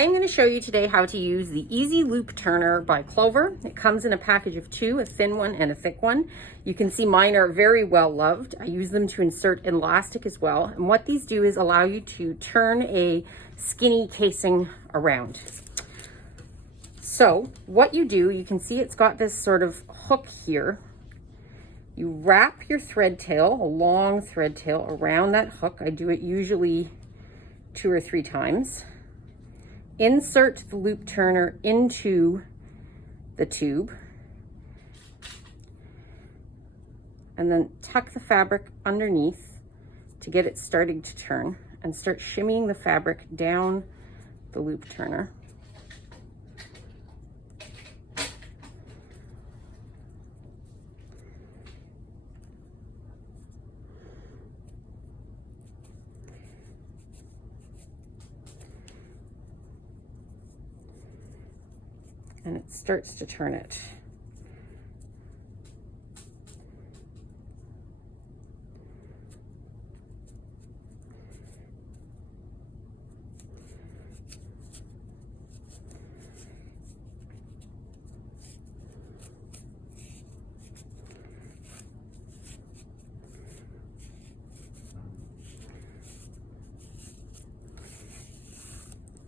I'm going to show you today how to use the Easy Loop Turner by Clover. It comes in a package of two, a thin one and a thick one. You can see mine are very well loved. I use them to insert elastic as well. And what these do is allow you to turn a skinny casing around. So what you do, you can see it's got this sort of hook here. You wrap your thread tail, a long thread tail, around that hook. I do it usually 2 or 3 times. Insert the loop turner into the tube and then tuck the fabric underneath to get it starting to turn, and start shimmying the fabric down the loop turner. And it starts to turn it.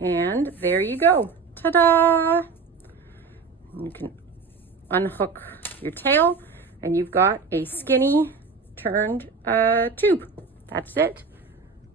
And there you go. Ta-da! You can unhook your tail and you've got a skinny turned tube. That's it.